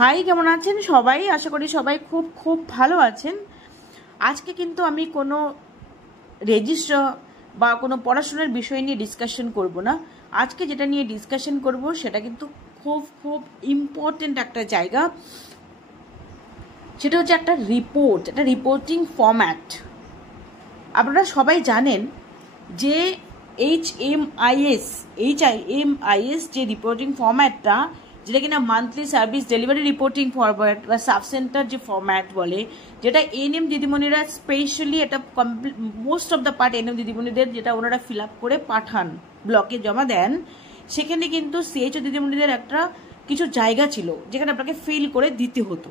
High, কেমন আছেন সবাই? আশা করি সবাই খুব খুব ভালো আছেন। আজকে কিন্তু আমি কোনো রেজিস্টার বা কোনো পড়াশোনার বিষয় নিয়ে ডিসকাশন করব না। আজকে যেটা নিয়ে ডিসকাশন করব সেটা কিন্তু খুব খুব ইম্পর্টেন্ট একটা জায়গা। সেটা হচ্ছে একটা রিপোর্ট, একটা রিপোর্টিং ফরম্যাট। আপনারা সবাই জানেন যে HMIS যে রিপোর্টিং ফরম্যাটটা, যেটা কিনা monthly service delivery reporting format বা সাব সেন্টার যে ফরম্যাট বলে, যেটা এনএম দিদিমণিরা স্পেশালি এটা most of the part ANM দিদিমণিদের যেটা ওনারা ফিল আপ করে পাঠান, ব্লকে জমা দেন। সেখানে কিন্তু সিএইচও দিদিমণিদের একটা কিছু জায়গা ছিল যেখানে আপনাকে ফিল করে দিতে হতো।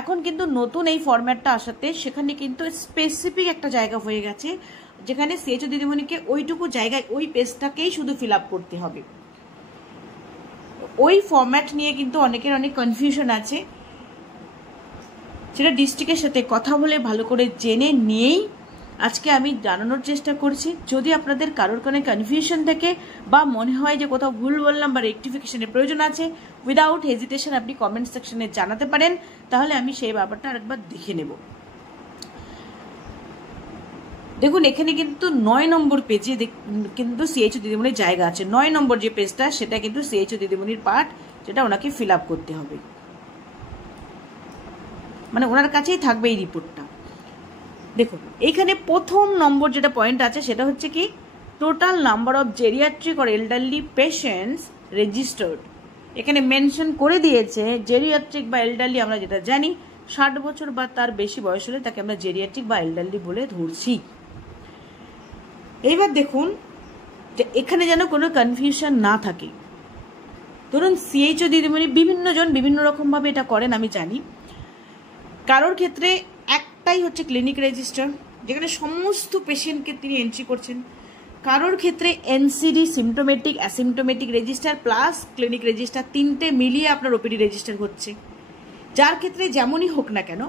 এখন কিন্তু নতুন এই ফরম্যাটটা আসাতে সেখানে কিন্তু স্পেসিফিক একটা জায়গা হয়ে গেছে যেখানে সিএইচও দিদিমণিকে ওইটুকু জায়গায় ওই পেজটাকেই শুধু ফিল আপ করতে হবে। ওই ফরম্যাট নিয়ে কিন্তু অনেকের অনেক কনফিউশন আছে, সেটা ডিস্ট্রিক্টের সাথে কথা বলে ভালো করে জেনে নিয়েই আজকে আমি জানানোর চেষ্টা করছি। যদি আপনাদের কারোর কোনো কনফিউশন থাকে বা মনে হয় যে কোথাও ভুল বললাম বা রেকটিফিকেশনের প্রয়োজন আছে, উইদাউট হেজিটেশন আপনি কমেন্ট সেকশনে জানাতে পারেন, তাহলে আমি সেই ব্যাপারটা আরেকবার দেখে নেব। দেখুন, এখানে কিন্তু 9 নম্বর পেজে কিন্তু সিএইচও দিদিমণির জায়গা আছে। 9 নম্বর যে পেজটা সেটা কিন্তু সিএইচও দিদিমণির পার্ট, যেটা ওনাকে ফিল আপ করতে হবে, মানে ওনার কাছেই থাকবে এই রিপোর্টটা। দেখুন, এইখানে প্রথম নম্বর যেটা পয়েন্ট আছে সেটা হচ্ছে কি, total number of geriatric or elderly patients registered. এখানে মেনশন করে দিয়েছে জেরিয়াট্রিক বা এল্ডারলি, আমরা যেটা জানি 60 বছর বা তার বেশি বয়স হলে তাকে আমরা জেরিয়াট্রিক বা এল্ডারলি বলে ধরছি। এইবার দেখুন যে এখানে যেন কোনো কনফিউশন না থাকে। ধরুন সিএইচও দিদিমণি বিভিন্ন জন বিভিন্ন রকমভাবে এটা করেন, আমি জানি। কারোর ক্ষেত্রে একটাই হচ্ছে ক্লিনিক রেজিস্টার, যেখানে সমস্ত পেশেন্টকে তিনি এন্ট্রি করছেন। কারোর ক্ষেত্রে NCD, symptomatic, asymptomatic register plus clinic register, তিনটে মিলিয়ে আপনার ওপিডি রেজিস্টার হচ্ছে। যার ক্ষেত্রে যেমনই হোক না কেন,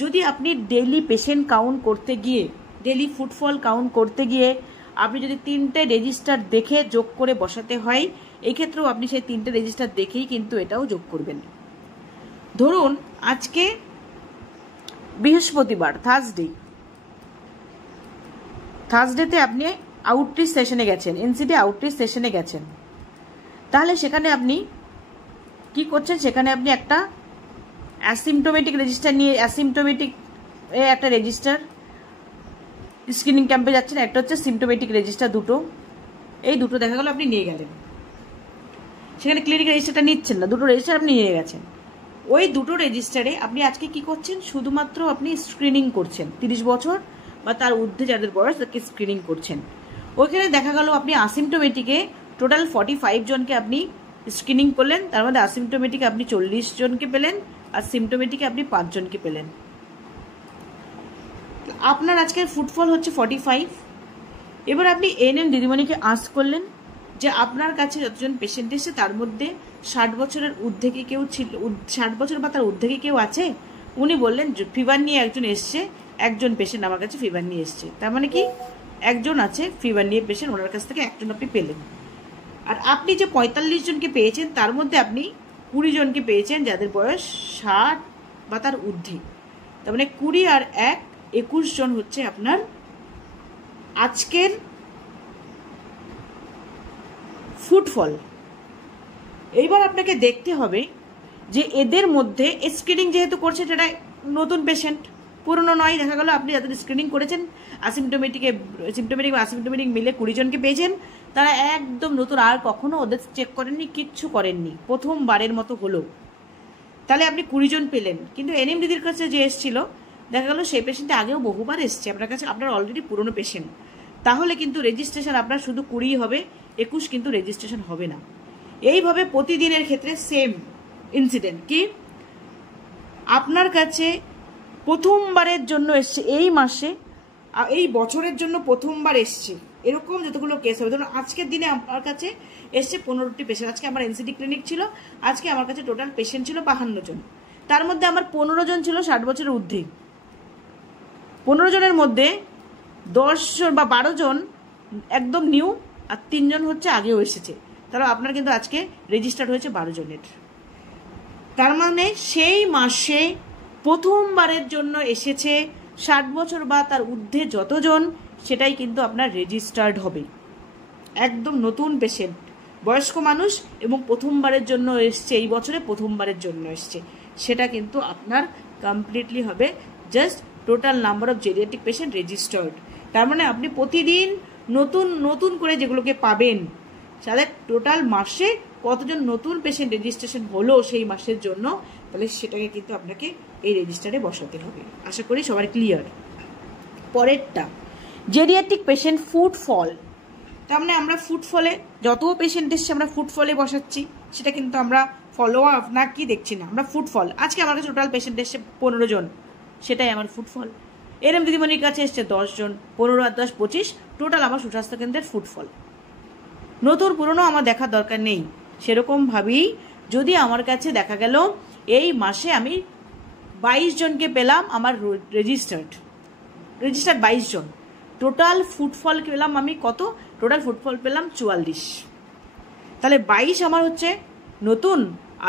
যদি আপনি ডেইলি পেশেন্ট কাউন্ট করতে গিয়ে, ডেইলি ফুটফল কাউন্ট করতে গিয়ে আপনি যদি তিনটে রেজিস্টার দেখে যোগ করে বসাতে হয়, এই ক্ষেত্রেও আপনি সেই তিনটে রেজিস্টার দেখেই কিন্তু এটাও যোগ করবেন। ধরুন আজকে বৃহস্পতিবার, থার্সডেতে আপনি আউটরিচ সেশনে গেছেন, এনসিডি আউটরিচ সেশনে গেছেন, তাহলে সেখানে আপনি কি করছেন, সেখানে আপনি একটা অ্যাসিমটোমেটিক রেজিস্টার নিয়ে, অ্যাসিমটোমেটিক একটা রেজিস্টার স্ক্রিনিং ক্যাম্পে যাচ্ছেন, একটা হচ্ছে সিমটোমেটিক রেজিস্টার, দুটো, এই দুটো দেখা গেল আপনি নিয়ে গেলেন। সেখানে ক্লিনিক রেজিস্টারটা নিচ্ছেন না, দুটো রেজিস্টার আপনি নিয়ে গেছেন। ওই দুটো রেজিস্টারে আপনি আজকে কি করছেন, শুধুমাত্র আপনি স্ক্রিনিং করছেন, 30 বছর বা তার ঊর্ধ্বে যাদের বয়স তাকে স্ক্রিনিং করছেন। ওইখানে দেখা গেল আপনি আসিমটোমেটিকে টোটাল 45 জনকে আপনি স্ক্রিনিং করলেন, তার মধ্যে আসিমটোমেটিকে আপনি 40 জনকে পেলেন আর সিমটোমেটিকে আপনি 5 জনকে পেলেন। আপনার আজকের ফুটফল হচ্ছে 45। এবার আপনি এনএম দিদিমণিকে আস্ক করলেন যে আপনার কাছে যতজন পেশেন্ট এসেছে তার মধ্যে 60 বছরের ঊর্ধ্বে কি কেউ ছিল, 60 বছর বা তার ঊর্ধ্বে কি কেউ আছে? উনি বললেন ফিভার নিয়ে একজন এসছে, একজন পেশেন্ট আমার কাছে ফিভার নিয়ে এসছে। তার মানে কি, একজন আছে ফিভার নিয়ে পেশেন্ট, ওনার কাছ থেকে একজন আপনি পেলেন। আর আপনি যে 45 জনকে পেয়েছেন তার মধ্যে আপনি 20 জনকে পেয়েছেন যাদের বয়স 60 বা তার ঊর্ধ্বে। তার মানে 20 আর 1 21 জন হচ্ছে আপনার আজকের ফুটফল। এইবার আপনাকে দেখতে হবে যে এদের মধ্যে স্ক্রিনিং যেহেতু করছে সেটা নতুন পেশেন্ট, পুরনো নয়। দেখা গেল আপনি যাদের স্ক্রিনিং করেছেন সিমটোমেটিক বা আসিমটোমেটিক মিলে 20 জনকে পেয়েছেন, তারা একদম নতুন, আর কখনো ওদের চেক করেননি, কিচ্ছু করেননি, প্রথমবারের মতো হলো। তাহলে আপনি 20 জন পেলেন। কিন্তু এনএম দিদির কাছে যে এসেছিল দেখা গেল সেই পেশেন্টটা আগেও বহুবার এসছে আপনার কাছে, আপনার অলরেডি পুরনো পেশেন্ট। তাহলে কিন্তু রেজিস্ট্রেশন আপনার শুধু 20 হবে, 21 কিন্তু রেজিস্ট্রেশন হবে না। এইভাবে প্রতিদিনের ক্ষেত্রে সেম ইনসিডেন্ট কি, আপনার কাছে প্রথমবারের জন্য এসছে এই মাসে, এই বছরের জন্য প্রথমবার এসছে, এরকম যতগুলো কেস হবে। ধরুন আজকের দিনে আমার কাছে এসছে 15টি পেশেন্ট। আজকে আমার এনসিডি ক্লিনিক ছিল, আজকে আমার কাছে টোটাল পেশেন্ট ছিল 52 জন। তার মধ্যে আমার 15 জন ছিল 60 বছরের ঊর্ধ্বে। 15 জনের মধ্যে 10 বা 12 জন একদম নিউ আর 3 জন হচ্ছে আগেও এসেছে। তাহলে আপনার কিন্তু আজকে রেজিস্টার্ড হয়েছে 12 জনের। তার মানে সেই মাসে প্রথমবারের জন্য এসেছে 60 বছর বা তার ঊর্ধ্বে যতজন, সেটাই কিন্তু আপনার রেজিস্টার্ড হবে। একদম নতুন পেশেন্ট, বয়স্ক মানুষ এবং প্রথমবারের জন্য এসছে, এই বছরে প্রথমবারের জন্য এসছে, সেটা কিন্তু আপনার কমপ্লিটলি হবে just total number of geriatric patient registered. তার মানে আপনি প্রতিদিন নতুন নতুন করে যেগুলোকে পাবেন, তাদের টোটাল মাসে কতজন নতুন পেশেন্ট রেজিস্ট্রেশন হলো সেই মাসের জন্য, তাহলে সেটাকে কিন্তু আপনাকে এই রেজিস্টারে বসাতে হবে। আশা করি সবার ক্লিয়ার। পরেরটা জেরিয়াট্রিক পেশেন্ট ফুটফল। তার মানে আমরা ফুটফলে যত পেশেন্ট এসছে আমরা ফুটফলে বসাচ্ছি, সেটা কিন্তু আমরা ফলো আপ না কি দেখছি না, আমরা ফুটফল। আজকে আমার কাছে টোটাল পেশেন্ট এসছে 15 জন, সেটাই আমার ফুটফল। এরএম দিদিমণির কাছে এসছে 10 জন, 15 আর 10 25, টোটাল আমার সুস্বাস্থ্য কেন্দ্রের ফুটফল। নতুন পুরনো আমার দেখার দরকার নেই। সেরকমভাবেই যদি আমার কাছে দেখা গেল এই মাসে আমি 22 জনকে পেলাম আমার রেজিস্টার্ড 22 জন, টোটাল ফুটফল পেলাম আমি কত? টোটাল ফুটফল পেলাম 44। তাহলে 22 আমার হচ্ছে নতুন,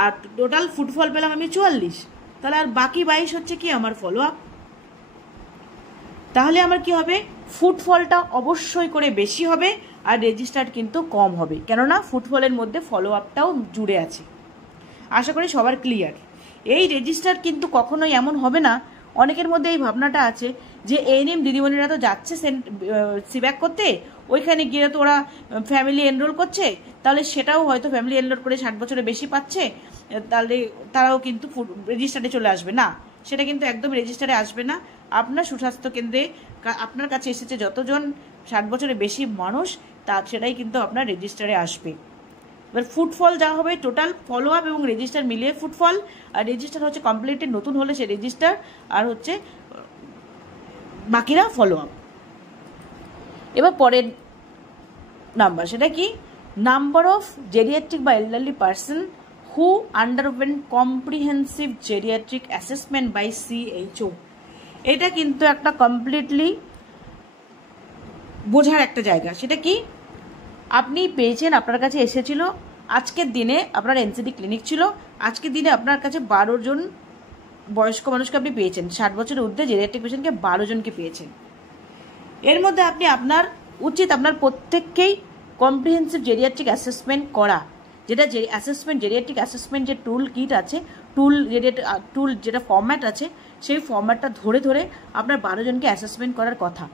আর টোটাল ফুটফল পেলাম আমি 44। তাহলে আর বাকি 22 হচ্ছে কি আমার ফলো আপ। তাহলে আমার কি হবে? ফুটফলটা অবশ্যই করে বেশি হবে আর রেজিস্টার্ড কিন্তু কম হবে, কেননা ফুটফলের মধ্যে ফলো আপটাও জুড়ে আছে। আশা করি সবার ক্লিয়ার। এই রেজিস্টার কিন্তু কখনোই এমন হবে না, অনেকের মধ্যে এই ভাবনাটা আছে যে এএনএম দিদিমণিরা তো যাচ্ছে সিব্যাক করতে, ওইখানে গিয়ে তো ওরা ফ্যামিলি এনরোল করছে, তাহলে সেটাও হয়তো ফ্যামিলি এনরোল করে 60 বছরে বেশি পাচ্ছে, তাহলে তারাও কিন্তু রেজিস্টারে চলে আসবে না। সেটা কিন্তু একদম রেজিস্টারে আসবে না। আপনার সুস্বাস্থ্য কেন্দ্রে আপনার কাছে এসেছে যতজন 60 বছরের বেশি মানুষ, সেটাই কিন্তু আপনার রেজিস্টারে আসবে। এবার ফুটফল যা হবে টোটাল ফলো আপ এবং রেজিস্টার মিলিয়ে ফুটফল, আর রেজিস্টার হচ্ছে কমপ্লিটলি নতুন হলে সে রেজিস্টার, আর হচ্ছে বাকিরা ফলো আপ। এবার পরের নাম্বার, সেটা কি? নাম্বার অফ জেরিয়াট্রিক বা elderly person who underwent comprehensive geriatric assessment by CHO। এটা কিন্তু একটা কমপ্লিটলি বোঝার একটা জায়গা। সেটা কি? আপনি পেয়েছেন, আপনার কাছে এসেছিল আজকের দিনে, আপনার এনসিডি ক্লিনিক ছিল, আজকের দিনে আপনার কাছে 12 জন বয়স্ক মানুষকে আপনি পেয়েছেন, 60 বছরের ঊর্ধ্বে জেরিয়াট্রিক পেশেন্টকে 12 জনকে পেয়েছেন। এর মধ্যে আপনি আপনার উচিত আপনার প্রত্যেককেই কম্প্রিহেন্সিভ জেরিয়াট্রিক অ্যাসেসমেন্ট করা, যেটা জেরিয়াট্রিক অ্যাসেসমেন্ট যে টুল কিট আছে, টুল যেটা ফরম্যাট আছে, সেই ফরম্যাটটা ধরে ধরে আপনার 12 জনকে অ্যাসেসমেন্ট করার কথা।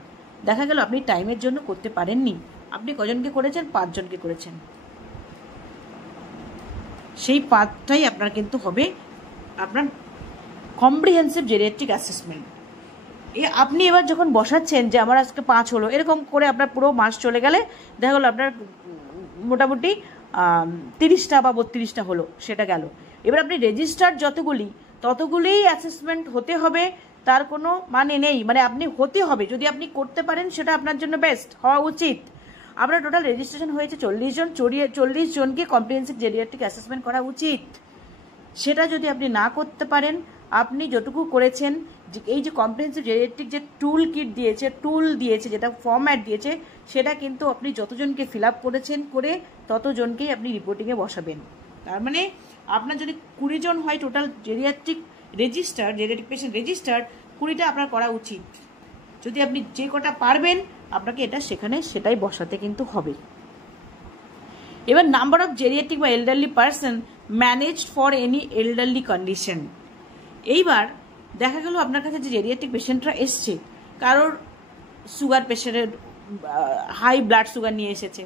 দেখা গেল আপনি টাইমের জন্য করতে পারেননি, আপনি কজনকে করেছেন? 5 জনকে করেছেন। সেই 5টাই আপনার কিন্তু হবে আপনার কম্প্রিহেন্সিভ জেরিয়াট্রিক অ্যাসেসমেন্ট। আপনি এবার যখন বসাচ্ছেন যে আমার আজকে 5 হলো, এরকম করে আপনার পুরো মাস চলে গেলে দেখা গেলো আপনার মোটামুটি 30টা বা 32টা হলো, সেটা গেল। এবার আপনি রেজিস্টার্ড ততগুলিই অ্যাসেসমেন্ট হতে হবে, তার কোনো মানে নেই। মানে আপনি হতে হবে, যদি আপনি করতে পারেন সেটা আপনার জন্য বেস্ট হওয়া উচিত। আপনার টোটাল রেজিস্ট্রেশন হয়েছে 40 জন, 40 জনকে কম্প্রিহেন্সিভ জেরিয়াট্রিক অ্যাসেসমেন্ট করা উচিত। সেটা যদি আপনি না করতে পারেন, আপনি যতটুকু করেছেন, এই যে কম্প্রিহেন্সিভ জেরিয়াট্রিক যে টুল কিট দিয়েছে, যেটা ফরম্যাট দিয়েছে, সেটা কিন্তু আপনি যতজনকে ফিল আপ করেছেন করে ততজনকেই আপনি রিপোর্টিংয়ে বসাবেন। তার মানে আপনার যদি 20 জন হয় টোটাল জেরিয়াট্রিক পেশেন্ট রেজিস্টার্ড, 20টা আপনার করা উচিত। যদি আপনি যে কটা পারবেন আপনাকে সেটাই বসাতে কিন্তু হবে। এবার নাম্বার অফ জেরিয়াট্রিক বা elderly person managed for any elderly condition. এইবার দেখা গেল আপনার কাছে যে জেরিয়াট্রিক পেশেন্টরা এসছে, কারোর সুগার প্রেশারের হাই ব্লাড সুগার নিয়ে এসেছে,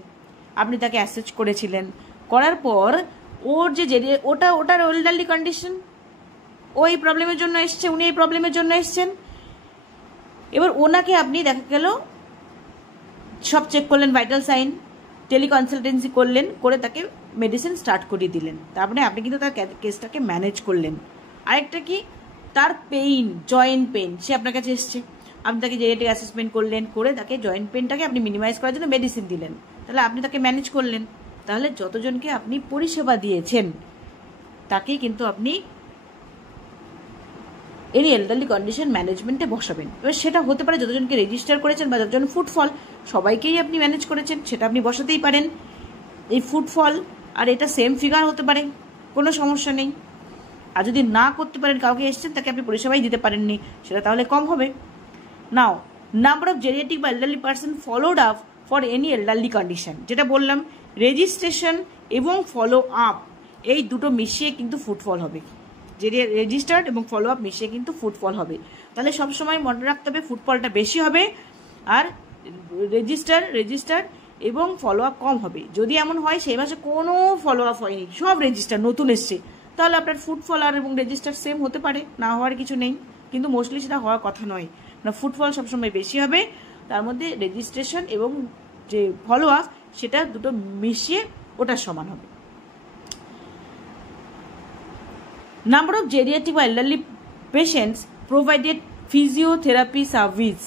আপনি তাকে অ্যাসেস করেছিলেন, করার পর ওর যে ওটার এল্ডারলি কন্ডিশন, ওই প্রবলেমের জন্য এসছে, উনি এই প্রবলেমের জন্য এসছেন। এবার ওনাকে আপনি দেখা গেল সব চেক করলেন, ভাইটাল সাইন, টেলিকনসালটেন্সি করলেন, করে তাকে মেডিসিন স্টার্ট করিয়ে দিলেন। তারপরে আপনি কিন্তু তার কেসটাকে ম্যানেজ করলেন। আরেকটা কি? তার জয়েন্ট পেইন, সে আপনার কাছে এসছে, আপনি তাকে জেরিয়াট্রিক অ্যাসেসমেন্ট করলেন, করে তাকে জয়েন্ট পেইনটাকে আপনি মিনিমাইজ করার জন্য মেডিসিন দিলেন, তাহলে আপনি তাকে ম্যানেজ করলেন। তাহলে যতজনকে আপনি পরিষেবা দিয়েছেন তাকেই কিন্তু আপনি এর এল্ডারলি কন্ডিশন ম্যানেজমেন্টে বসাবেন। এবার সেটা হতে পারে যতজনকে রেজিস্টার করেছেন বা যতজন ফুটফল সবাইকেই আপনি ম্যানেজ করেছেন, সেটা আপনি বসাতেই পারেন। এই ফুটফল আর এটা সেম ফিগার হতে পারে, কোনো সমস্যা নেই। আর যদি না করতে পারেন, কাউকে এসছেন তাকে আপনি পরিষেবাই দিতে পারেননি, সেটা তাহলে কম হবে। নাও নাম্বার অফ জেরিয়াট্রিক বা elderly person followed up for any elderly condition, যেটা বললাম রেজিস্ট্রেশন এবং ফলো আপ এই দুটো মিশিয়ে কিন্তু ফুটফল হবে। রেজিস্টার্ড এবং ফলো আপ মিশিয়ে কিন্তু ফুটফল হবে। তাহলে সবসময় মনে রাখতে হবে ফুটফলটা বেশি হবে আর রেজিস্টার এবং ফলো আপ কম হবে। যদি এমন হয় সেই মাসে কোনো ফলো আপ হয়নি, সব রেজিস্টার নতুন এসছে, তাহলে আপনার ফুটফল আর এবং রেজিস্টার সেম হতে পারে, না হওয়ার কিছু নেই, কিন্তু মোস্টলি সেটা হওয়ার কথা নয়। না, ফুটফল সবসময় বেশি হবে, তার মধ্যে রেজিস্ট্রেশন এবং যে ফলো আপ সেটা দুটো মিশিয়ে ওটার সমান হবে। নাম্বার অফ জেরিয়াট্রিক বা elderly patients provided physiotherapy service,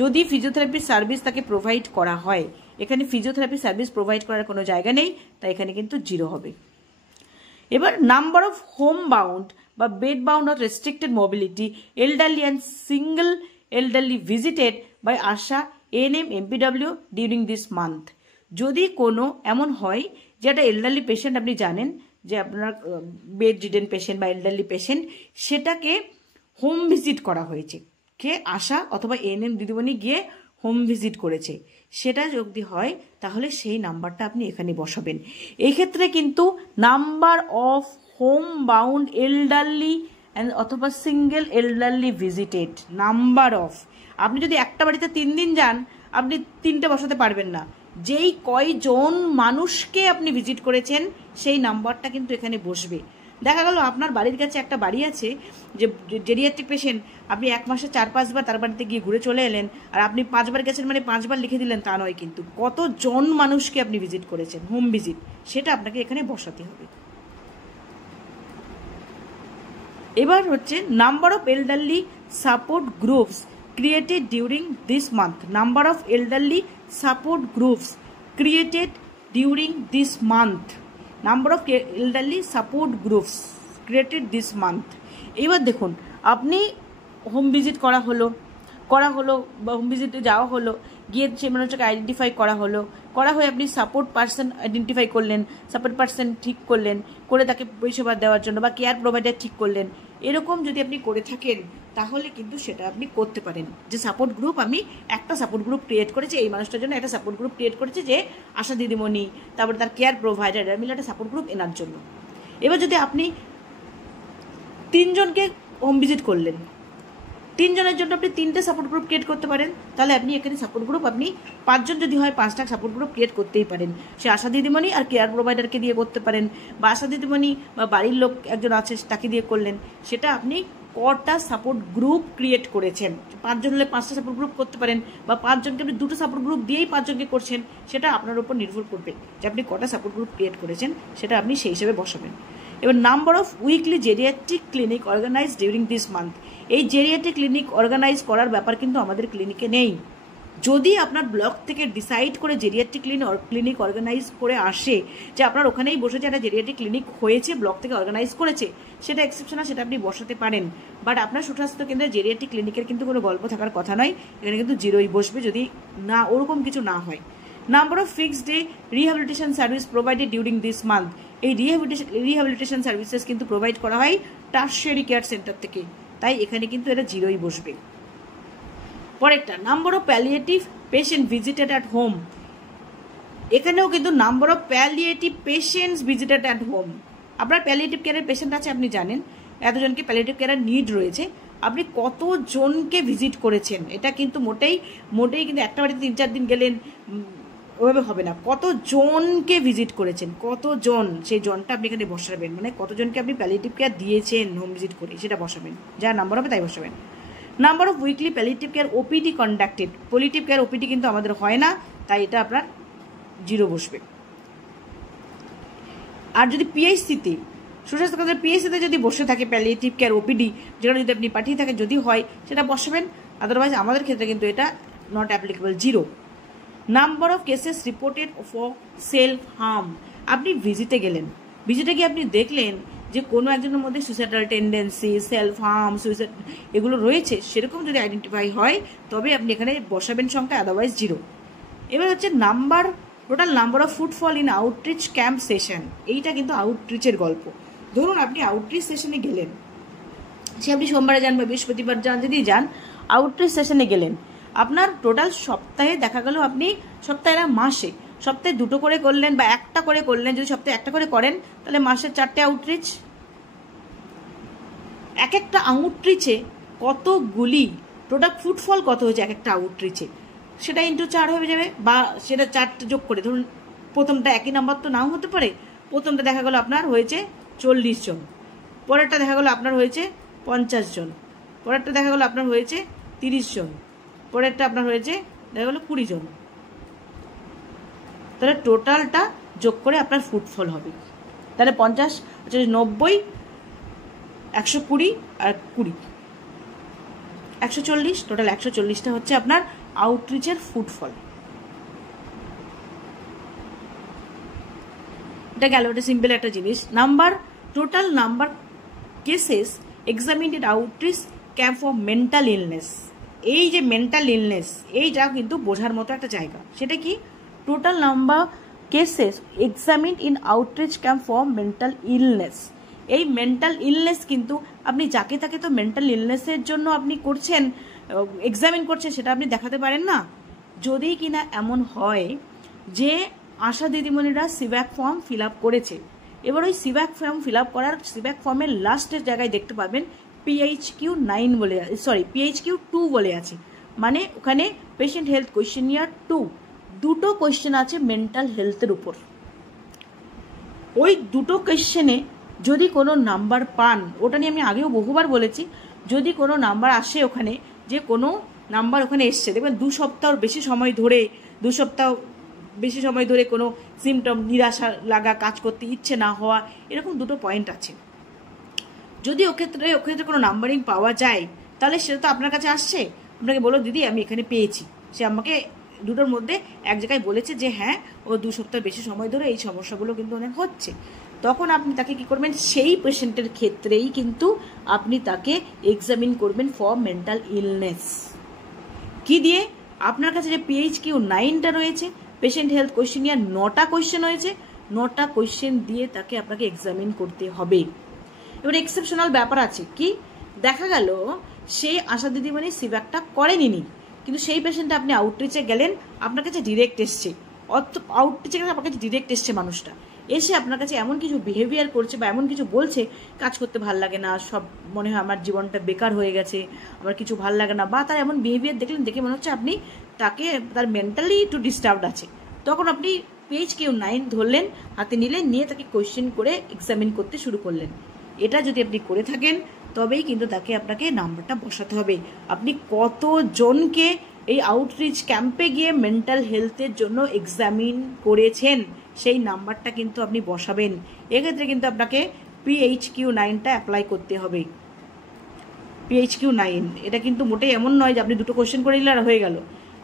যদি ফিজিওথেরাপি সার্ভিস তাকে প্রোভাইড করা হয়, এখানে ফিজিওথেরাপি সার্ভিস প্রোভাইড করার কোনো জায়গা নেই, তাই এখানে কিন্তু 0 হবে। এবার নাম্বার অফ হোম বাউন্ড বা bed bound or restricted mobility elderly and single elderly visited by ASHA ANM MPW during this month, যদি কোনো এমন হয় যে একটা এল্ডারলি পেশেন্ট, আপনি জানেন যে আপনার বেড রিডেন পেশেন্ট বা এল্ডারলি পেশেন্ট, সেটাকে হোম ভিজিট করা হয়েছে, কে আশা অথবা এএনএম দিদিমণি গিয়ে হোম ভিজিট করেছে, সেটা যদি হয় তাহলে সেই নাম্বারটা আপনি এখানে বসাবেন। এই ক্ষেত্রে কিন্তু number of home bound elderly অথবা single elderly visited, number of, আপনি যদি একটা বাড়িতে 3 দিন যান আপনি 3টে বসাতে পারবেন না, যেই কয়জন মানুষকে আপনি ভিজিট করেছেন সেই নাম্বারটা কিন্তু এখানে বসবে। দেখা গেল আপনার বাড়ির কাছে একটা বাড়ি আছে যে জেরিয়াট্রিক পেশেন্ট, আপনি 1 মাসে 4-5 বার তার বাড়িতে গিয়ে ঘুরে চলে এলেন, আর আপনি 5 বার গেছেন মানে 5 বার লিখে দিলেন তা নয়, কিন্তু কতজন মানুষকে আপনি ভিজিট করেছেন, হোম ভিজিট, সেটা আপনাকে এখানে বসাতে হবে। এবার হচ্ছে number of elderly support groups created during this month, number of elderly support groups created during this month, number of elderly support groups created this month. এবার দেখুন, আপনি হোম ভিজিট করা হলো বা হোম ভিজিটে যাওয়া হলো, গিয়ে সেই মানুষটাকে আইডেন্টিফাই করা হয়ে আপনি সাপোর্ট পার্সন আইডেন্টিফাই করলেন, সাপোর্ট পার্সন ঠিক করলেন, করে তাকে পরিষেবা দেওয়ার জন্য বা কেয়ার প্রোভাইডার ঠিক করলেন, এরকম যদি আপনি করে থাকেন তাহলে কিন্তু সেটা আপনি করতে পারেন। যে সাপোর্ট গ্রুপ, আমি একটা সাপোর্ট গ্রুপ ক্রিয়েট করেছি, এই মানুষটার জন্য একটা সাপোর্ট গ্রুপ ক্রিয়েট করেছি, যে আশা দিদিমণি, তারপরে তার কেয়ার প্রোভাইডার মিলে একটা সাপোর্ট গ্রুপ এনার জন্য। এবার যদি আপনি 3 জনকে হোম ভিজিট করলেন, 3 জনের জন্য আপনি 3টে সাপোর্ট গ্রুপ ক্রিয়েট করতে পারেন, তাহলে আপনি এখানে সাপোর্ট গ্রুপ আপনি 5 জন যদি হয় 5টা সাপোর্ট গ্রুপ ক্রিয়েট করতেই পারেন। সে আশা দিদিমণি আর কেয়ার প্রোভাইডারকে দিয়ে করতে পারেন, বা আশা দিদিমণি বা বাড়ির লোক একজন আছে তাকে দিয়ে করলেন, সেটা আপনি কটা সাপোর্ট গ্রুপ ক্রিয়েট করেছেন। 5 জন হলে 5টা সাপোর্ট গ্রুপ করতে পারেন, বা 5 জনকে আপনি 2টো সাপোর্ট গ্রুপ দিয়েই 5 জনকে করছেন, সেটা আপনার উপর নির্ভর করবে যে আপনি কটা সাপোর্ট গ্রুপ ক্রিয়েট করেছেন, সেটা আপনি সেই হিসেবে বসাবেন। এবার number of weekly geriatric clinic organise during this month, এই জেরিয়াট্রিক ক্লিনিক অর্গানাইজ করার ব্যাপার কিন্তু আমাদের ক্লিনিকে নেই। যদি আপনার ব্লক থেকে ডিসাইড করে জেরিয়াট্রিক ক্লিনিক অর্গানাইজ করে আসে, যে আপনার ওখানেই বসেছে একটা জেরিয়াট্রিক ক্লিনিক হয়েছে, ব্লক থেকে অর্গানাইজ করেছে, সেটা এক্সেপশনাল, সেটা আপনি বসাতে পারেন। বাট আপনার সুস্বাস্থ্য কেন্দ্রে জেরিয়াট্রিক ক্লিনিকের কিন্তু কোনো গল্প থাকার কথা নয়, এখানে কিন্তু 0ই বসবে যদি না ওরকম কিছু না হয়। Number of fixed day rehabilitation service provided during this month, এই রিহ্যাবিলিটেশন সার্ভিসেস কিন্তু প্রোভাইড করা হয় টারশিয়ারি কেয়ার সেন্টার থেকে, তাই এখানে কিন্তু এটা 0ই বসবে। পরেরটা number of palliative patient visited at home, এখানেও কিন্তু number of palliative patients visited at home, আপনার প্যালিয়েটিভ কেয়ারের পেশেন্ট আছে, আপনি জানেন এতজনকে প্যালিয়েটিভ কেয়ারের নিড রয়েছে, আপনি কতজনকে ভিজিট করেছেন, এটা কিন্তু মোটেই কিন্তু একটা বাড়িতে 3-4 দিন গেলেন ওইভাবে হবে না, কতজনকে ভিজিট করেছেন, কতজন, সেই জনটা আপনি এখানে বসাবেন, মানে কতজনকে আপনি প্যালিয়েটিভ কেয়ার দিয়েছেন হোম ভিজিট করে, সেটা বসাবেন, যা নাম্বার হবে তাই বসাবেন। Number of weekly palliative care OPD conducted, palliative care OPD কিন্তু আমাদের হয় না, তাই এটা আপনার 0 বসবে। আর যদি পিএইচসিতে, সুস্বাস্থ্য কেন্দ্রের পিএইচসিতে যদি বসে থাকে প্যালিয়েটিভ কেয়ার ওপিডি, যেটা যদি আপনি পাঠিয়ে থাকেন, যদি হয় সেটা বসাবেন, আদারওয়াইজ আমাদের ক্ষেত্রে কিন্তু এটা not applicable, 0। Number of cases reported for self harm, আপনি ভিজিটে গেলেন, ভিজিটে গিয়ে আপনি দেখলেন যে কোনো একজনের মধ্যে suicidal tendency, self harm, suicide এগুলো রয়েছে, সেরকম যদি আইডেন্টিফাই হয় তবে আপনি এখানে বসাবেন সংখ্যা, আদারওয়াইজ 0। এবার হচ্ছে total number of footfall in outreach camp session, এইটা কিন্তু আউটরিচের গল্প। ধরুন আপনি আউটরিচ সেশনে গেলেন, সে আপনি সোমবারে যান বা বৃহস্পতিবার যান, যদি যান আউটরিচ সেশনে গেলেন, আপনার টোটাল সপ্তাহে দেখা গেল আপনি সপ্তাহে না মাসে, সপ্তাহে 2টো করে করলেন বা 1টা করে করলেন, যদি সপ্তাহে 1টা করে করেন তাহলে মাসে 4টে আউটরিচ। এক একটা আউটরিচে কতগুলি টোটাল ফুটফল কত হয়েছে এক একটা আউটরিচে, সেটা ইন্টু 4 হয়ে যাবে, বা সেটা 4টে যোগ করে ধরুন প্রথমটা একই নাম্বার তো নাও হতে পারে, প্রথমটা দেখা গেল আপনার হয়েছে 40 জন, পরেরটা দেখা গেল আপনার হয়েছে 50 জন, পরেরটা দেখা গেল আপনার হয়েছে 30 জন, পরেরটা আপনার হয়েছে দেখা গেল 20 জন। তাহলে টোটালটা যোগ করে আপনার ফুটফল হবে, তাহলে 50 হচ্ছে 90, 120 আর 20, 140, টোটাল 140টা হচ্ছে আপনার আউটরিচের ফুটফল। এটা গেল, এটা সিম্পল একটা জিনিস। Number, total number cases examined in outreach camp for mental illness. এই যে মেন্টাল ইলনেস, এইটা কিন্তু বোঝার মতো একটা জায়গা। সেটা কি? Total number cases examined in outreach camp for mental illness. এই মেন্টাল ইলনেস কিন্তু আপনি যাকে তাকে তো মেন্টাল ইলনেসের জন্য আপনি করছেন, এক্সামিন করছেন, সেটা আপনি দেখাতে পারেন না। যদি কিনা এমন হয় যে আশা দিদিমণিরা সিভ্যাক ফর্ম ফিল আপ করেছে, এবার ওই সিভ্যাক ফর্ম ফিল আপ করার সিভ্যাক ফর্মের লাস্টের জায়গায় দেখতে পাবেন PHQ9 বলে, সরি PHQ2 বলে আছে, মানে ওখানে পেশেন্ট হেলথ কোয়েশ্চেনিয়ার 2, 2টো কোয়েশ্চেন আছে মেন্টাল হেলথের উপর। ওই 2টো কোয়েশ্চেনে যদি কোনো নাম্বার পান, ওটা নিয়ে আমি আগেও বহুবার বলেছি, যদি কোনো নাম্বার আসে ওখানে, যে কোনো নাম্বার ওখানে এসছে, দেখবেন 2 সপ্তাহর বেশি সময় ধরে, 2 সপ্তাহ বেশি সময় ধরে কোনো সিমটম, নিরাশা লাগা, কাজ করতে ইচ্ছে না হওয়া, এরকম 2টো পয়েন্ট আছে। যদি ওক্ষেত্রে কোনো নাম্বারিং পাওয়া যায়, তাহলে সেটা তো আপনার কাছে আসছে, আপনাকে বলো দিদি আমি এখানে পেয়েছি, সে আমাকে 2টোর মধ্যে এক জায়গায় বলেছে যে হ্যাঁ ও 2 সপ্তাহ বেশি সময় ধরে এই সমস্যাগুলো কিন্তু অনেক হচ্ছে। তখন আপনি তাকে কি করবেন, সেই পেশেন্টের ক্ষেত্রেই কিন্তু আপনি তাকে এক্সামিন করবেন ফর মেন্টাল ইলনেস। কি দিয়ে? আপনার কাছে যে PHQ9টা রয়েছে, পেশেন্ট হেলথ কোয়েশ্চেনিয়ার 9টা কোয়েশ্চেন হয়েছে, 9টা কোয়েশ্চেন দিয়ে তাকে আপনাকে এক্সামিন করতে হবে। এবার এক্সেপশনাল ব্যাপার আছে, কি দেখা গেল সেই আশা দিদিমণি সিভ্যাকটা করেনি, কিন্তু সেই পেশেন্টটা আপনি আউটরিচে গেলেন, আপনার কাছে ডিরেক্ট এসছে, আউটরিচে গেলে আপনার কাছে ডিরেক্ট এসছে, মানুষটা এসে আপনার কাছে এমন কিছু বিহেভিয়ার করছে বা এমন কিছু বলছে, কাজ করতে ভাল লাগে না, সব মনে হয় আমার জীবনটা বেকার হয়ে গেছে, আমার কিছু ভাল লাগে না, বা তার এমন বিহেভিয়ার দেখলেন, দেখে মনে হচ্ছে আপনি তাকে, তার মেন্টালি একটু ডিস্টার্বড আছে, তখন আপনি PHQ9 ধরলেন, হাতে নিলেন, নিয়ে তাকে কোয়েশ্চেন করে এক্সামিন করতে শুরু করলেন। এটা যদি আপনি করে থাকেন তবেই কিন্তু তাকে আপনাকে নাম্বারটা বসাতে হবে। আপনি কতজনকে এই আউটরিচ ক্যাম্পে গিয়ে মেন্টাল হেলথের জন্য এক্সামিন করেছেন, সেই নাম্বারটা কিন্তু আপনি বসাবেন। এক্ষেত্রে কিন্তু আপনাকে PHQ9টা অ্যাপ্লাই করতে হবে। PHQ9 এটা কিন্তু মোটেই এমন নয় যে আপনি 2টো কোয়েশ্চেন করে নিলে আর হয়ে গেল,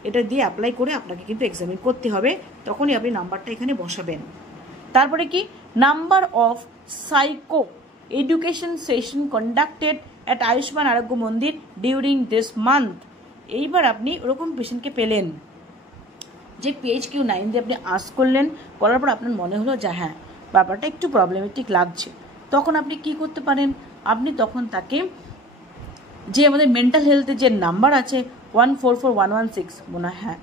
এটা দিয়ে অ্যাপ্লাই করে আপনাকে কিন্তু এক্সামিন করতে হবে, তখনই আপনি নাম্বারটা এখানে বসাবেন। তারপরে কি? Number of psycho education session conducted at Ayushman আরোগ্য মন্দির ডিউরিং দিস মান্থ। এইবার আপনি ওরকম পেশেন্টকে পেলেন যে PHQ9 দিয়ে আপনি আস করলেন, করার পর আপনার মনে হলো যে হ্যাঁ ব্যাপারটা একটু প্রবলেমেটিক লাগছে, তখন আপনি কি করতে পারেন, আপনি তখন তাকে যে আমাদের মেন্টাল হেলথের যে নাম্বার আছে 144116 মনে হয়, হ্যাঁ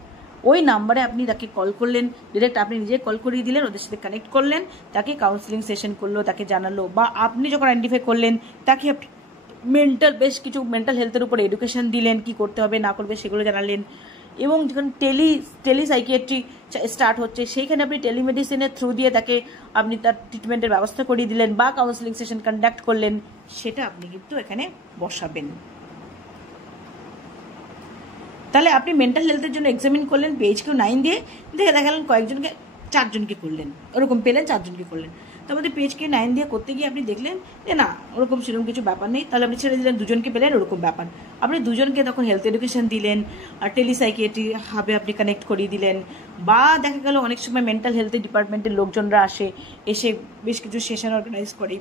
ওই নাম্বারে আপনি তাকে কল করলেন, ডিরেক্ট আপনি নিজে কল করিয়ে দিলেন, ওদের সাথে কানেক্ট করলেন, তাকে কাউন্সিলিং সেশন করলো, তাকে জানালো, বা আপনি যখন আইডেন্টিফাই করলেন তাকে বেশ কিছু মেন্টাল হেলথের উপর এডুকেশন দিলেন, কি করতে হবে না করবে সেগুলো জানালেন। এবং যখন টেলি সাইকিয়াট্রি স্টার্ট হচ্ছে, সেইখানে আপনি টেলিমেডিসিনের থ্রু দিয়ে তাকে আপনি তার ট্রিটমেন্টের ব্যবস্থা করিয়ে দিলেন, বা কাউন্সিলিং সেশন কন্ডাক্ট করলেন, সেটা আপনি কিন্তু এখানে বসাবেন। তাহলে আপনি মেন্টাল হেলথের জন্য এক্সামিন করলেন PHQ9 দিয়ে, দেখে দেখালেন কয়েকজনকে, 4জনকে করলেন, ওরকম পেলেন 4জনকে করলেন। তার মধ্যে PHQ9 দিয়ে করতে গিয়ে আপনি দেখলেন যে না ওরকম সেরকম কিছু ব্যাপার নেই, তাহলে আপনি ছেড়ে দিলেন, 2জনকে পেলেন ওরকম ব্যাপার, আপনি 2জনকে তখন হেলথ এডুকেশন দিলেন, আর টেলিসাইকিয়াট্রি হাবে আপনি কানেক্ট করিয়ে দিলেন, বা দেখা গেল অনেক সময় মেন্টাল হেলথের ডিপার্টমেন্টের লোকজনরা এসে বেশ কিছু সেশন অর্গানাইজ করে,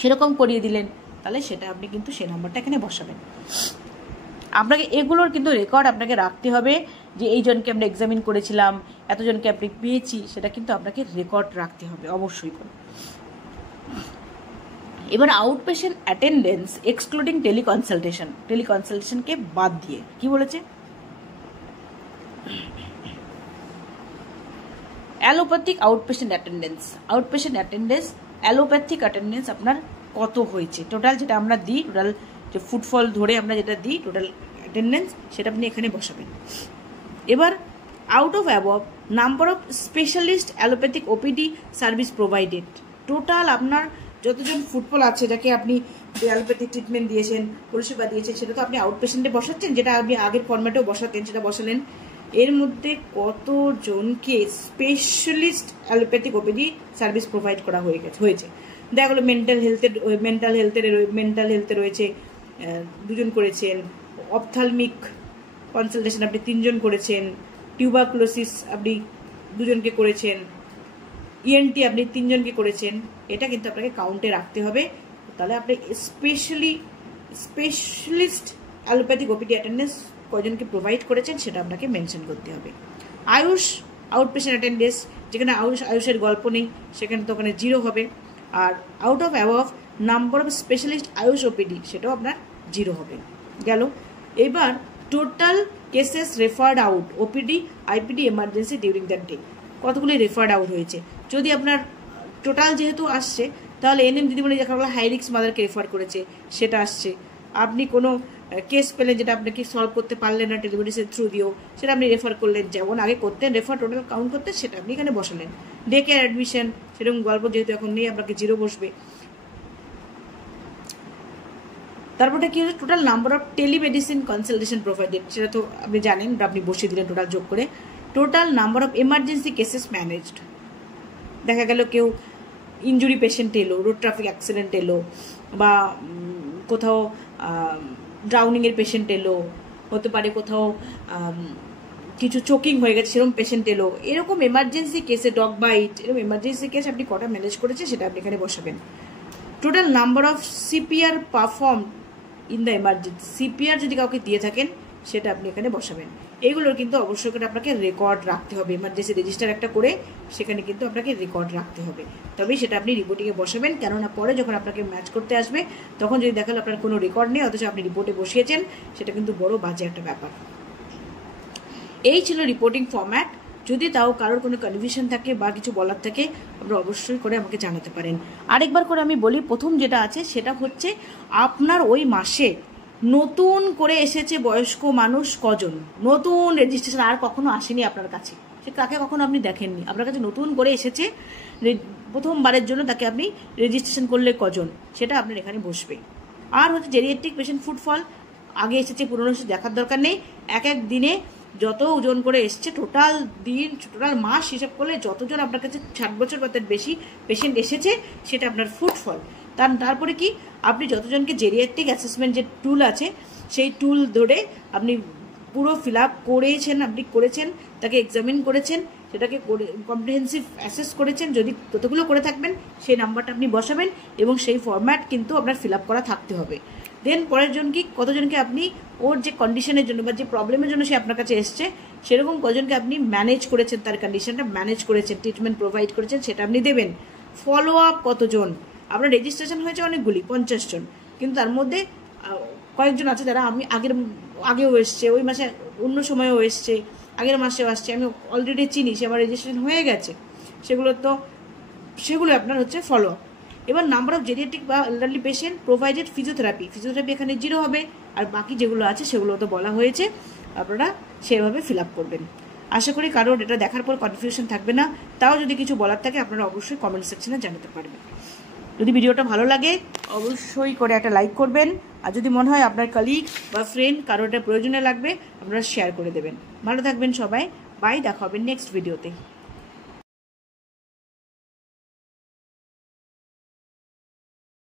সেরকম করিয়ে দিলেন, তাহলে সেটা আপনি কিন্তু সেই নাম্বারটা এখানে বসাবেন। আপনাকে এগুলোর কিন্তু রেকর্ড আপনাকে রাখতে হবে, যে এইজনকে আমরা এক্সামিন করেছিলাম, এতজনকে আপনি পেয়েছি, সেটা কিন্তু আপনাকে রেকর্ড রাখতে হবে অবশ্যই করে। এবার আউটপেশেন্ট অ্যাটেন্ডেন্স এক্সক্লুডিং টেলিকনসালটেশনকে বাদ দিয়ে কি বলেছে, allopathic outpatient attendance allopathic attendance আপনার কত হয়েছে, টোটাল যেটা আমরা দিই, টোটাল যে ফুটফল ধরে আমরা যেটা দিই টোটাল অ্যাটেন্ডেন্স, সেটা আপনি এখানে বসাবেন। এবার out of above number of specialist allopathic OPD service provided, total আপনার যতজন ফুটফল আছে যাকে আপনি অ্যালোপ্যাথিক ট্রিটমেন্ট দিয়েছেন, পরিষেবা দিয়েছেন, সেটা তো আপনি আউটপেশেন্টে বসাচ্ছেন, যেটা আপনি আগের ফরম্যাটেও বসাতেন সেটা বসালেন। এর মধ্যে কতজনকে specialist allopathic OPD service provide করা হয়েছে। দেখা গেলো মেন্টাল হেলথে রয়েছে 2 জন করেছেন, অপথ্যালমিক কনসালটেশন আপনি 3 জন করেছেন, টিউবারকুলোসিস আপনি 2 জনকে করেছেন, ইএনটি আপনি 3 জনকে করেছেন। এটা কিন্তু আপনাকে কাউন্টে রাখতে হবে। তাহলে আপনি স্পেশালিস্ট অ্যালোপ্যাথিক ওপিডি অ্যাটেন্ডেন্স কয়জনকে প্রোভাইড করেছেন সেটা আপনাকে মেনশন করতে হবে। আয়ুষ আউটপেশেন্ট অ্যাটেন্ডেন্স, যেখানে আয়ুষের গল্প নেই সেখানে তো ওখানে 0 হবে। আর out of above number of specialist AYUSH OPD সেটাও আপনার 0 হবে। গেল। এবার total cases referred out OPD IPD emergency during that day, কতগুলি রেফার্ড আউট হয়েছে। যদি আপনার টোটাল যেহেতু আসছে তাহলে এনএম দিদিমণি দেখা গেলো হাই রিস্ক মাদারকে রেফার করেছে সেটা আসছে। আপনি কোনো কেস পেলেন যেটা আপনাকে সলভ করতে পারলেন না টেলিমেডিসিন থ্রু দিয়েও, সেটা আপনি রেফার করলেন, যেমন আগে করতেন রেফার টোটাল কাউন্ট করতেন, সেটা আপনি এখানে বসালেন। ডে কেয়ার অ্যাডমিশন সেরকম গল্প যেহেতু এখন নেই আপনাকে 0 বসবে। তারপরে কি হচ্ছে total number of telemedicine consultation provided, সেটা তো আপনি জানেন, আপনি বসিয়ে দিলেন টোটাল যোগ করে। Total number of emergency cases managed, দেখা গেল কেউ ইনজুরি পেশেন্ট এলো, রোড ট্রাফিক অ্যাক্সিডেন্ট এলো, বা কোথাও ড্রাউনিংয়ের পেশেন্ট এলো, হতে পারে কোথাও কিছু চোকিং হয়ে গেছে সেরকম পেশেন্ট এলো, এরকম এমার্জেন্সি কেসে ডগ বাইট, এরকম এমার্জেন্সি কেস আপনি কটা ম্যানেজ করেছে সেটা আপনি এখানে বসাবেন। Total number of CPR perform in the emergency, CPR যদি কাউকে দিয়ে থাকেন সেটা আপনি এখানে বসাবেন। এইগুলোর কিন্তু অবশ্যই করে আপনাকে রেকর্ড রাখতে হবে, এমার্জেন্সি রেজিস্টার একটা করে সেখানে কিন্তু আপনাকে রেকর্ড রাখতে হবে, তবেই সেটা আপনি রিপোর্টিংয়ে বসাবেন। কেননা পরে যখন আপনাকে ম্যাচ করতে আসবে তখন যদি দেখালো আপনার কোনো রেকর্ড নেই অথচ আপনি রিপোর্টে বসিয়েছেন, সেটা কিন্তু বড় বাজে একটা ব্যাপার। এই ছিল রিপোর্টিং ফরম্যাট। যদি তাও কারোর কোনো কনফিউশন থাকে বা কিছু বলার থাকে আপনারা অবশ্যই করে আমাকে জানাতে পারেন। আরেকবার করে আমি বলি, প্রথম যেটা আছে সেটা হচ্ছে আপনার ওই মাসে নতুন করে এসেছে বয়স্ক মানুষ কজন, নতুন রেজিস্ট্রেশন আর কখনো আসেনি আপনার কাছে, সে কাকে কখনো আপনি দেখেননি, আপনার কাছে নতুন করে এসেছে প্রথমবারের জন্য, তাকে আপনি রেজিস্ট্রেশন করলে কজন, সেটা আপনার এখানে বসবে। আর হচ্ছে জেরিয়াট্রিক পেশেন্ট ফুটফল, আগে এসেছে পুরনো এসে দেখার দরকার নেই, এক এক দিনে যত ওজন করে এসছে টোটাল মাস হিসাব করলে যতজন আপনার কাছে 60 বছর বা তার বেশি পেশেন্ট এসেছে সেটা আপনার ফুটফল। তারপরে কি আপনি যতজনকে জেরিয়াট্রিক অ্যাসেসমেন্ট যে টুল আছে সেই টুল ধরে আপনি পুরো ফিল আপ করেছেন, তাকে এক্সামিন করেছেন, সেটাকে কম্প্রিহেন্সিভ অ্যাসেস করেছেন, যদি কতগুলো করে থাকবেন সেই নাম্বারটা আপনি বসাবেন এবং সেই ফরম্যাট কিন্তু আপনার ফিল আপ করা থাকতে হবে। দেন পরের জন কি কতজনকে আপনি ওর যে কন্ডিশনের জন্য বা যে প্রবলেমের জন্য সে আপনার কাছে এসছে সেরকম কজনকে আপনি ম্যানেজ করেছেন, তার কন্ডিশনটা ম্যানেজ করেছেন, ট্রিটমেন্ট প্রোভাইড করেছেন, সেটা আপনি দেবেন। ফলো আপ কতজন, আপনার রেজিস্ট্রেশন হয়েছে অনেকগুলি 50 জন, কিন্তু তার মধ্যে কয়েকজন আছে যারা আমি আগেও এসছে, ওই মাসে অন্য সময়েও এসছে, আগের মাসেও আসছে, আমি অলরেডি চিনি, সে আমার রেজিস্ট্রেশন হয়ে গেছে, সেগুলো আপনার হচ্ছে ফলো আপ। এবার নাম্বার অফ জেরিয়াট্রিক বা এলডারলি পেশেন্ট প্রোভাইডেড ফিজিওথেরাপি এখানে 0 হবে, আর বাকি যেগুলো আছে সেগুলো তো বলা হয়েছে, আপনারা সেভাবে ফিল আপ করবেন। আশা করি কারোর এটা দেখার পর কনফিউশন থাকবে না। তাও যদি কিছু বলার থাকে আপনারা অবশ্যই কমেন্ট সেকশনে জানাতে পারবেন। যদি ভিডিওটা ভালো লাগে অবশ্যই করে একটা লাইক করবেন, আর যদি মনে হয় আপনার কলিগ বা ফ্রেন্ড কারোর এটা প্রয়োজনে লাগবে আপনারা শেয়ার করে দেবেন। ভালো থাকবেন সবাই, বাই, দেখা হবে নেক্সট ভিডিওতে।